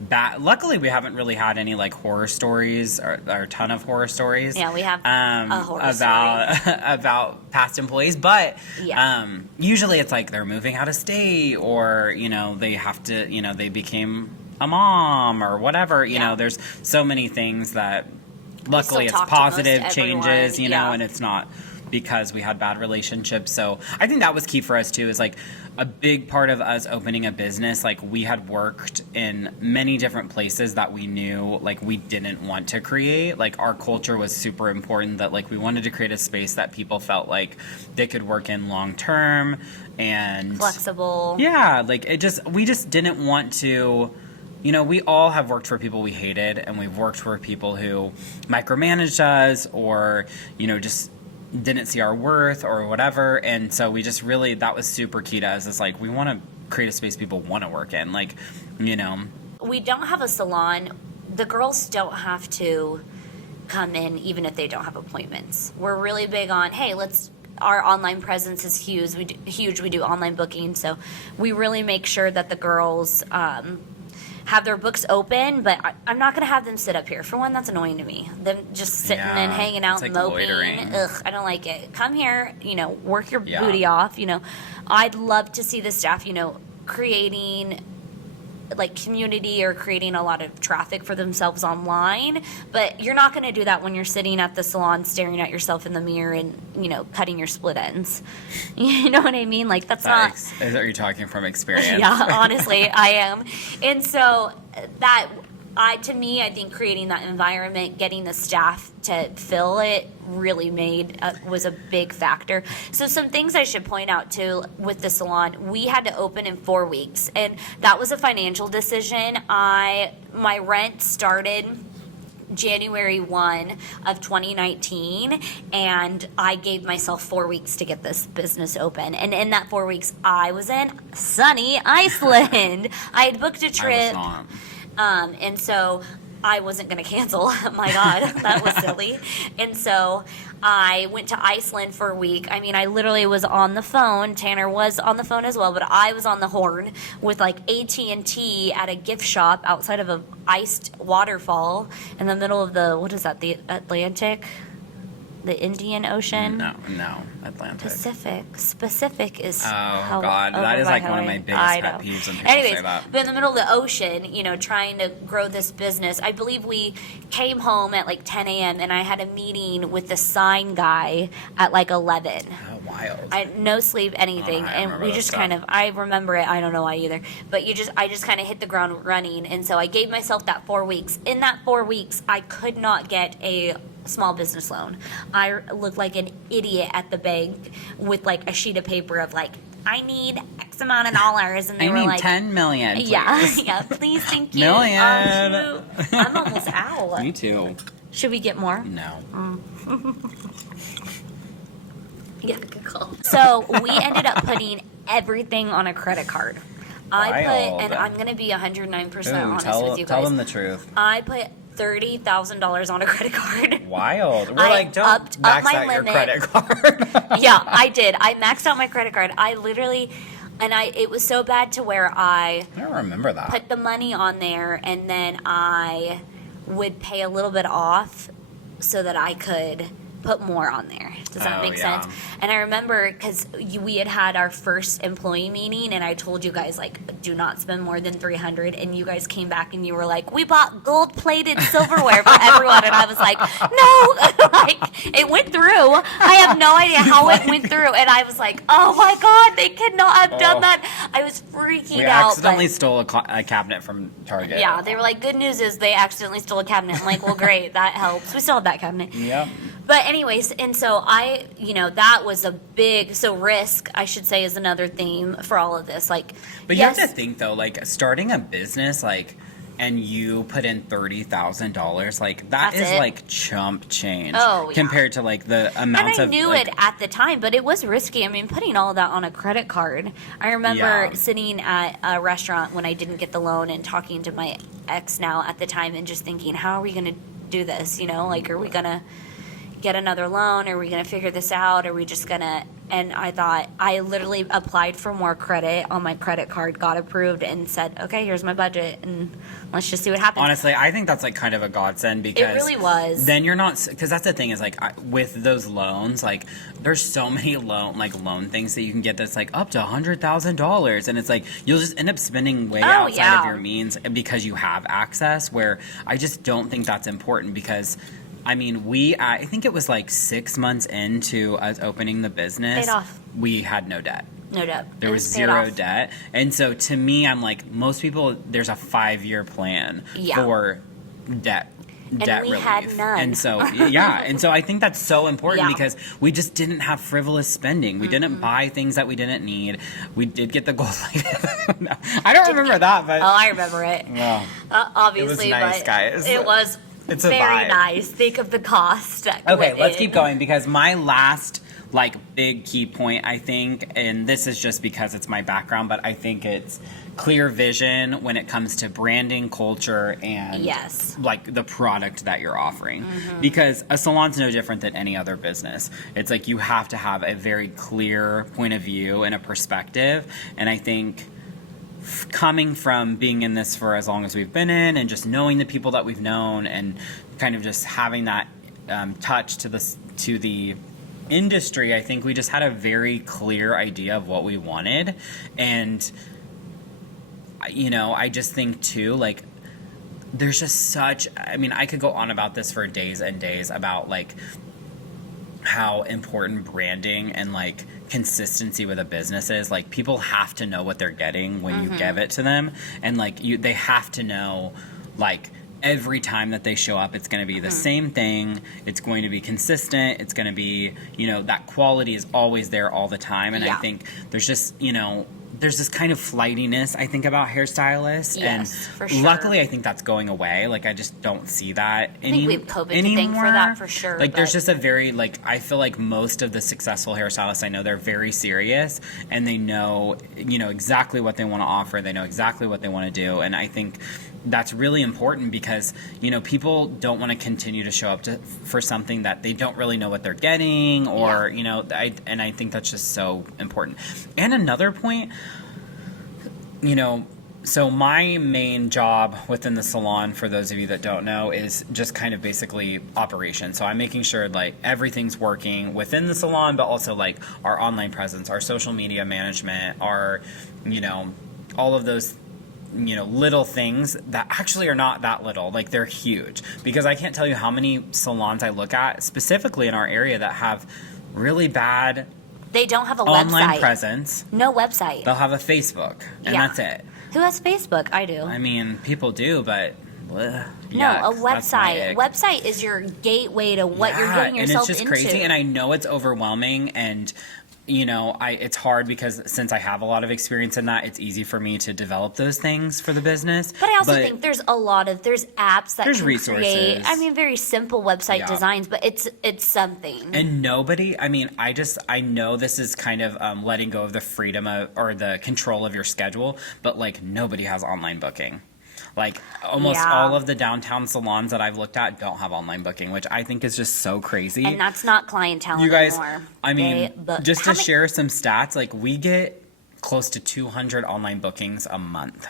bad. Luckily, we haven't really had any horror stories or a ton of horror stories. Yeah, we have a horror about past employees, but Yeah. usually it's they're moving out of state, or they have to they became a mom or whatever. You Yeah. know, there's so many things that luckily it's talk to most positive everyone, changes, yeah. and it's not because we had bad relationships. So I think that was key for us too, is a big part of us opening a business. We had worked in many different places that we knew we didn't want to create. Our culture was super important, that we wanted to create a space that people felt like they could work in long term and flexible. Yeah, we just didn't want to. We all have worked for people we hated, and we've worked for people who micromanaged us, or just didn't see our worth or whatever. And so we just really, that was super key to us. It's we want to create a space people want to work in. We don't have a salon. The girls don't have to come in even if they don't have appointments. We're really big on, hey, our online presence is huge. We do online booking. So we really make sure that the girls have their books open, but I'm not going to have them sit up here. For one, that's annoying to me. Them just sitting Yeah, and hanging out it's and like moping. loitering. Ugh, I don't like it. Come here, work your Yeah. booty off. I'd love to see the staff, creating like community or creating a lot of traffic for themselves online, but you're not going to do that when you're sitting at the salon staring at yourself in the mirror and, you know, cutting your split ends. You know what I mean? Like that's not. Are you talking from experience? Yeah, honestly, I am. And so to me, I think creating that environment, getting the staff to fill it really was a big factor. So some things I should point out too with the salon, we had to open in 4 weeks, and that was a financial decision. My rent started January 1 of 2019, and I gave myself 4 weeks to get this business open. And in that 4 weeks, I was in sunny Iceland. I had booked a trip. And so I wasn't going to cancel. My God, that was silly. And so I went to Iceland for a week. I mean, I literally was on the phone. Tanner was on the phone as well, but I was on the horn with like AT&T at a gift shop outside of a iced waterfall in the middle of the, what is that, the Atlantic? The Indian Ocean? No, Atlantic. Pacific is. Oh God, that is like one of my biggest pet peeves when people say that. But in the middle of the ocean, you know, trying to grow this business, I believe we came home at like 10 a.m. and I had a meeting with the sign guy at like 11. Oh, wild. No sleep, anything, and we just kind of. I remember it. I don't know why either, but I just kind of hit the ground running, and so I gave myself that 4 weeks. In that 4 weeks, I could not get a small business loan. I looked like an idiot at the bank with like a sheet of paper of like, I need X amount of dollars, and they were like 10 million. Please. Yeah, please, thank you. Million. Shoot. I'm almost out. Me too. Should we get more? No. Yeah, good call. So we ended up putting everything on a credit card. And I'm gonna be 109% honest with you guys. Tell them the truth. I put $30,000 on a credit card. Wild. We're I like, don't max out your credit card. Yeah, I did. I maxed out my credit card. I literally, it was so bad to where I don't remember that. Put the money on there, and then I would pay a little bit off so that I could put more on there. Does that make sense? And I remember because we had our first employee meeting, and I told you guys like, do not spend more than $300, and you guys came back and you were like, we bought gold-plated silverware for everyone, and I was like, no, like it went through. I have no idea how it went through, and I was like, oh my God, they could not have done that. I was freaking out. We accidentally stole a cabinet from Target. Yeah, they were like, good news is they accidentally stole a cabinet. I'm like, well, great, that helps. We still have that cabinet. Yeah. But anyways, and so that was a big, so risk, I should say, is another theme for all of this. Like, but you have to think though, like starting a business, like, and you put in $30,000, like that is like chump change compared to like the amounts of. And I knew it at the time, but it was risky. I mean, putting all of that on a credit card. I remember sitting at a restaurant when I didn't get the loan and talking to my ex now at the time and just thinking, how are we going to do this? You know, like, are we going to get another loan? Are we going to figure this out? Are we just going to, and I thought, I literally applied for more credit on my credit card, got approved, and said, okay, here's my budget, and let's just see what happens. Honestly, I think that's like kind of a godsend because it really was. Then you're not, because that's the thing is like with those loans, like there's so many loan things that you can get that's like up to $100,000, and it's like you'll just end up spending way outside of your means because you have access, where I just don't think that's important because I mean, I think it was like 6 months into us opening the business. Paid off. We had no debt. No debt. There was zero debt. And so to me, I'm like, most people, there's a 5-year plan for debt relief. We had none. And so, and so I think that's so important because we just didn't have frivolous spending. We didn't buy things that we didn't need. We did get the gold plated. No, I don't remember that, but. Oh, I remember it. Well, obviously, it was nice, but guys. It was. It's very a vibe. nice. Think of the cost. Okay, let's keep going because my last like big key point, I think, and this is just because it's my background, but I think it's clear vision when it comes to branding, culture, and like the product that you're offering. Because a salon's no different than any other business. It's like you have to have a very clear point of view and a perspective, and I think coming from being in this for as long as we've been in and just knowing the people that we've known and kind of just having that touch to the industry, I think we just had a very clear idea of what we wanted. And I just think too, like, there's just such, I mean, I could go on about this for days and days about like how important branding and like consistency with a business is. Like, people have to know what they're getting when you give it to them, and like they have to know, like, every time that they show up, it's going to be the same thing. It's going to be consistent. It's going to be, that quality is always there all the time. And I think there's just, there's this kind of flightiness, I think, about hairstylists. Yes, and for sure. luckily, I think that's going away. Like, I just don't see that I think we have COVID anymore. to thank for that, for sure. Like, there's just a very, like, I feel like most of the successful hairstylists I know, they're very serious, and they know, exactly what they want to offer. They know exactly what they want to do. And I think that's really important because, people don't want to continue to show up for something that they don't really know what they're getting, or, I think that's just so important. And another point, so my main job within the salon, for those of you that don't know, is just kind of basically operation. So I'm making sure like everything's working within the salon, but also like our online presence, our social media management, our, all of those little things that actually are not that little. Like, they're huge, because I can't tell you how many salons I look at specifically in our area that have really bad They don't have a online website. presence. No website. They'll have a Facebook, and that's it. Who has Facebook? I do. I mean, people do, but no, yuck, a that's my website. ick. Website is your gateway to what you're getting yourself and it's just into. crazy, and I know it's overwhelming, and it's hard because since I have a lot of experience in that, it's easy for me to develop those things for the business. But I also think there's apps that There's can resources. create, very simple website designs, but it's something. And nobody, I know this is kind of letting go of the freedom or the control of your schedule, but like, nobody has online booking. Like, almost all of the downtown salons that I've looked at don't have online booking, which I think is just so crazy. And that's not clientele You guys, anymore. Just to share some stats, like, we get close to 200 online bookings a month,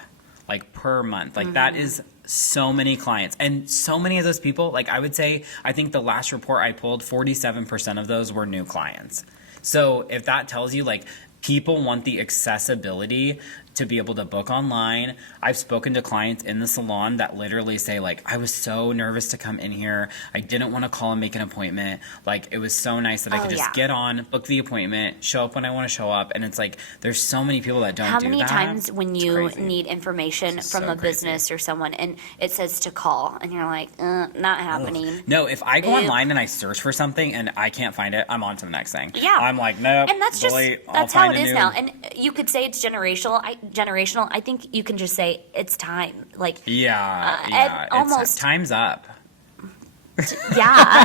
like, per month. Like, that is so many clients. And so many of those people, like, I would say, I think the last report I pulled, 47% of those were new clients. So if that tells you, like, people want the accessibility to be able to book online. I've spoken to clients in the salon that literally say, like, I was so nervous to come in here. I didn't want to call and make an appointment. Like, it was so nice that I could just get on, book the appointment, show up when I want to show up. And it's like, there's so many people that don't do that. How many times when you need information from a business or someone and it says to call and you're like, not happening. No, if I go online and I search for something and I can't find it, I'm on to the next thing. Yeah. I'm like, nope. And that's delete, that's how it is now. And you could say it's generational. I think you can just say it's time. Like, almost time's up. Yeah.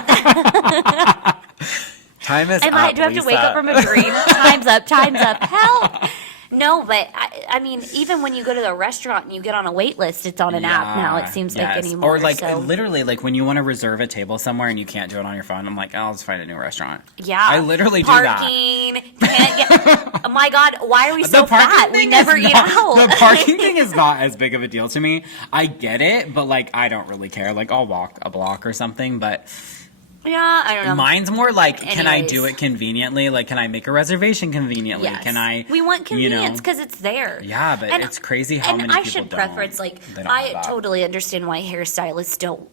Time is do I have to wake up from a dream? Time's up. Help. No, but I mean, even when you go to the restaurant and you get on a wait list, it's on an app now, it seems like anymore. Or like, literally, like when you want to reserve a table somewhere and you can't do it on your phone, I'm like, I'll just find a new restaurant. Yeah. I literally do that. Parking, can't get, oh my God, why are we so fat? We never eat out. The parking thing is not as big of a deal to me. I get it, but like, I don't really care. Like, I'll walk a block or something, but... Yeah, I don't know. Mine's more like, can I do it conveniently? Like, can I make a reservation conveniently? Yes. Can I? We want convenience because it's there. Yeah, but it's crazy how many people don't. And I should preference, like, I totally understand why hairstylists don't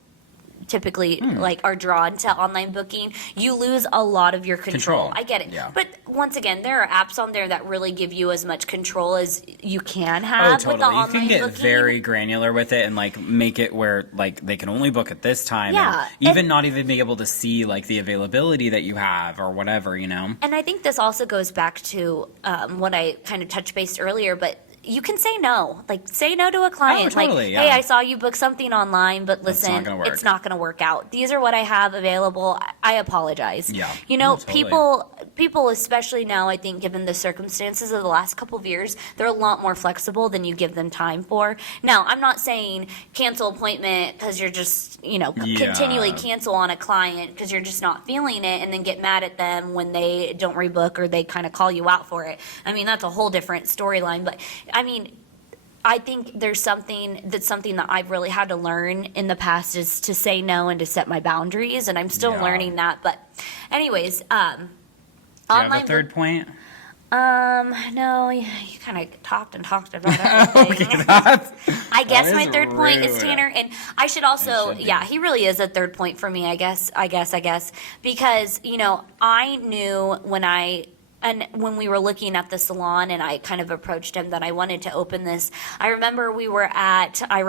typically are drawn to online booking. You lose a lot of your control. I get it. Yeah. But once again, there are apps on there that really give you as much control as you can have with the online booking. You can get very granular with it and like make it where like they can only book at this time. Yeah. And not even be able to see like the availability that you have or whatever, And I think this also goes back to what I kind of touched base earlier, but you can say no. Like, say no to a client. Hey, I saw you book something online, but listen, it's not going to work out. These are what I have available. I apologize. Yeah. People, especially now, I think, given the circumstances of the last couple of years, they're a lot more flexible than you give them time for. Now, I'm not saying cancel appointment because you're just, continually cancel on a client because you're just not feeling it and then get mad at them when they don't rebook or they kind of call you out for it. I mean, that's a whole different storyline, but I mean, I think there's something that I've really had to learn in the past is to say no and to set my boundaries, and I'm still learning that. But anyways, do you have a third point? No, you kind of talked about everything. Okay, that's, I guess that my is third point is rude. Tanner, and I should also, It should be. yeah, he really is a third point for me. I guess, because I knew when we were looking at the salon, and I kind of approached him that I wanted to open this. I remember we were at my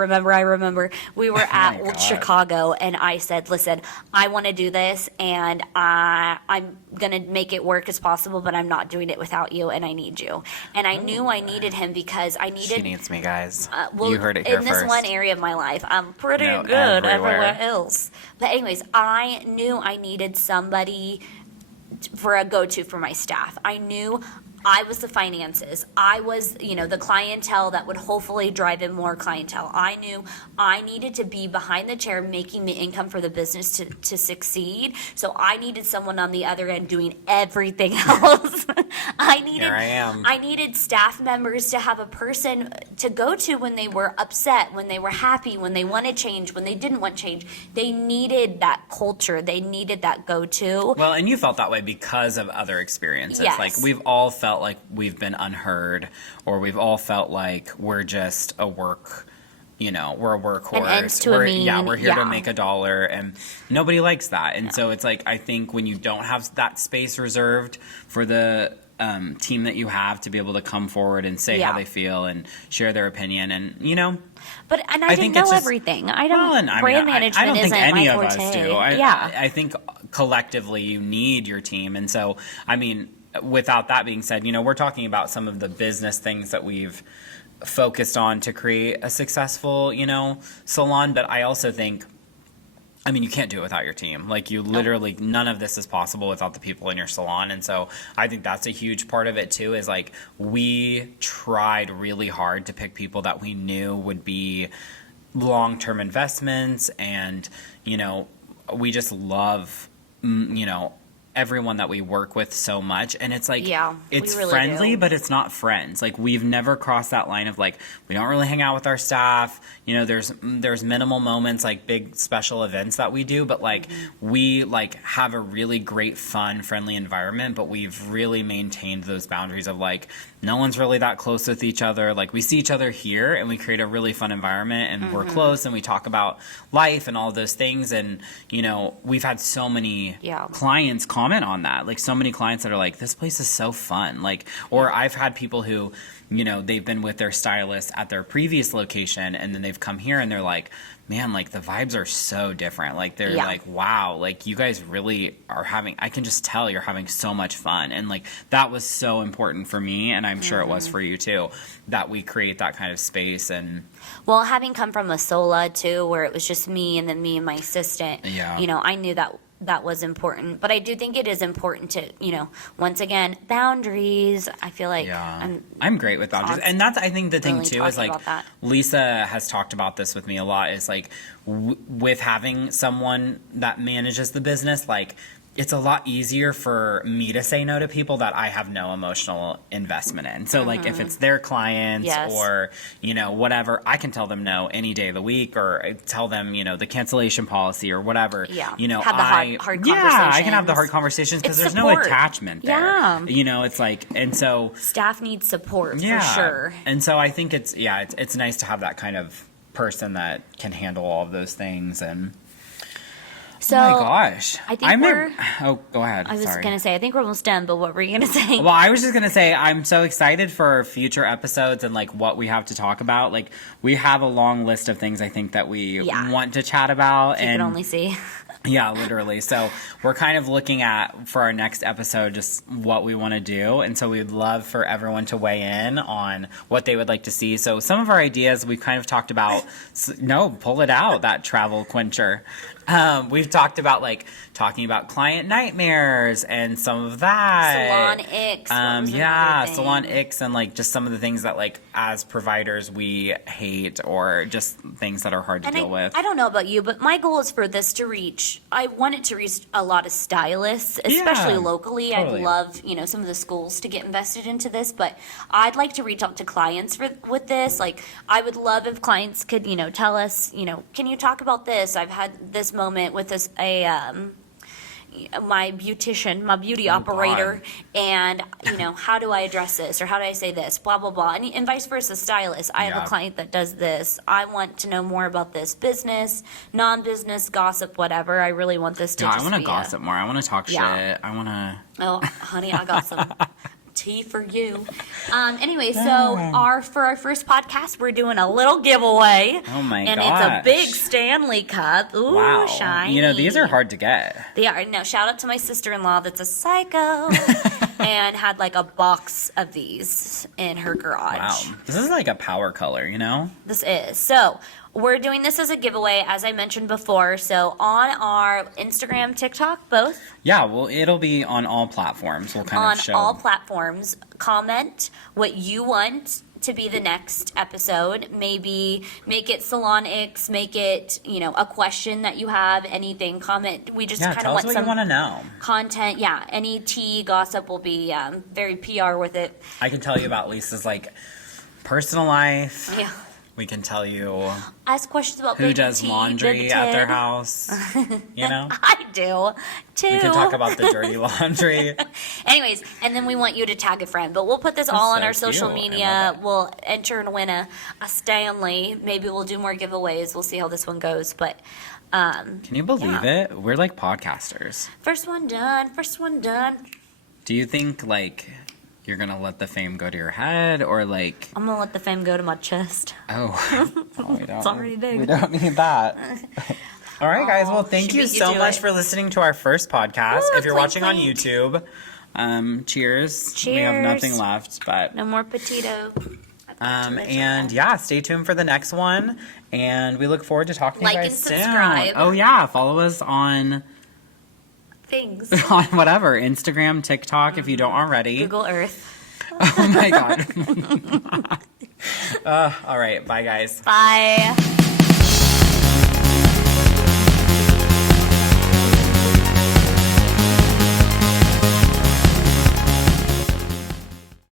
Old God. Chicago, and I said, "Listen, I want to do this, and I'm gonna make it work as possible, but I'm not doing it without you, and I need you." And I knew I needed him because I needed. She needs me, guys. Well, You heard it here in this first. one area of my life, I'm pretty No, good everywhere. everywhere else. But anyways, I knew I needed somebody for a go-to for my staff. I knew I was the finances. I was, the clientele that would hopefully drive in more clientele. I knew I needed to be behind the chair making the income for the business to succeed. So I needed someone on the other end doing everything else. Here I am. I needed staff members to have a person to go to when they were upset, when they were happy, when they wanted change, when they didn't want change. They needed that culture. They needed that go-to. Well, and you felt that way because of other experiences. Yes. Like, we've all felt like we've been unheard, or we've all felt like we're just a work, we're a workhorse. An ends to a mean, we're here to yeah. make a dollar, and nobody likes that. And so it's like, I think when you don't have that space reserved for the team that you have to be able to come forward and say Yeah. how they feel and share their opinion, and But I I didn't think know it's just- everything. I don't. well, and I brand mean, I management don't think isn't any my of forte. us do. Yeah. I think collectively you need your team. And so, I mean, without that being said, we're talking about some of the business things that we've focused on to create a successful, salon. But I also think, I mean, you can't do it without your team. Like, you literally, none of this is possible without the people in your salon. And so I think that's a huge part of it too, is like, we tried really hard to pick people that we knew would be long-term investments. And, we just love, everyone that we work with so much, and it's like, Yeah, we it's really friendly, do. but it's not friends. Like, we've never crossed that line of like, we don't really hang out with our staff. There's minimal moments, like big special events that we do, but like, we like have a really great, fun, friendly environment, but we've really maintained those boundaries of like, no one's really that close with each other. Like, we see each other here and we create a really fun environment, and we're close, and we talk about life and all of those things. And, we've had so many Yeah. clients comment on that. Like, so many clients that are like, this place is so fun. Like, or I've had people who, they've been with their stylist at their previous location, and then they've come here and they're like, man, like, the vibes are so different. Like, they're Yeah. like, wow, like, you guys really are I can just tell you're having so much fun. And like, that was so important for me, and I'm sure it was for you too, that we create that kind of space. And Well, having come from a sola too, where it was just me and then me and my assistant, Yeah. I knew that was important. But I do think it is important to, once again, boundaries. I feel like I'm great with boundaries. And that's, I think, the thing Really too, is talking like, about that. Lisa has talked about this with me a lot, is like, with having someone that manages the business, like, it's a lot easier for me to say no to people that I have no emotional investment in. So like, if it's their clients Yes. or, whatever, I can tell them no any day of the week, or tell them, the cancellation policy or whatever. Yeah. Have the hard Yeah, I can have the conversations. hard conversations because It's there's no support. attachment there. Yeah. It's like, and so Staff needs support for sure. and so I think it's nice to have that kind of person that can handle all of those things. And So oh my gosh, I think go ahead. I was Sorry. gonna say, I think we're almost done, but what were you gonna say? Well, I was just gonna say, I'm so excited for future episodes and like what we have to talk about. Like, we have a long list of things I think that we want to chat about. You and can only see. Yeah, literally. So we're kind of looking at, for our next episode, just what we want to do. And so we'd love for everyone to weigh in on what they would like to see. So some of our ideas we've kind of talked about. No, pull it out, that travel quencher. We've talked about like talking about client nightmares and some of that. Salon icks. What was Yeah, another thing? salon icks, and like just some of the things that like as providers we hate, or just things that are hard to deal with. I don't know about you, but my goal is for this to reach. I want it to reach a lot of stylists, especially Yeah, locally. totally. I'd love, some of the schools to get invested into this, but I'd like to reach out to clients with this. Like, I would love if clients could, tell us, can you talk about this? I've had this moment with my beautician, my beauty operator, and how do I address this, or how do I say this, blah blah blah, and vice versa. Stylist, I have a client that does this. I want to know more about this business, non-business, gossip, whatever. I really want this to. I want to gossip more. I want to talk shit. I want to. Oh, honey, I got some tea for you. Anyway, so for our first podcast, we're doing a little giveaway. Oh my god! And it's a big Stanley Cup. Ooh, wow. shiny. These are hard to get. They are. No, shout out to my sister-in-law that's a psycho and had like a box of these in her garage. Wow. This is like a power color, This is. So we're doing this as a giveaway, as I mentioned before. So on our Instagram, TikTok, both. Yeah, well, it'll be on all platforms. We'll kind of show. On all platforms. Comment what you want to be the next episode. Maybe make it Salon-ix, make it, a question that you have, anything. Comment. We just kind of want what some you want to know. Content. Yeah, any tea, gossip will be very PR with it. I can tell you about Lisa's personal life. Yeah. We can tell you ask questions about who baby does tea, laundry at their house. I do too. We can talk about the dirty laundry. Anyways, and then we want you to tag a friend. But we'll put this all on our social media. We'll enter and win a Stanley. Maybe we'll do more giveaways. We'll see how this one goes. But can you believe it? We're like podcasters. First one done. First one done. Do you think you're gonna let the fame go to your head, or I'm gonna let the fame go to my chest. Oh, we don't. It's already big. We don't need that. All right, guys. Well, thank you so much for listening to our first podcast. Ooh, if you're watching on clink. YouTube, cheers. We have nothing left, but no more Petito. And stay tuned for the next one. And we look forward to talking to you guys soon. Subscribe. Oh yeah, follow us on things on whatever Instagram, TikTok, if you don't already. Google Earth. Oh my god. All right, bye guys. Bye.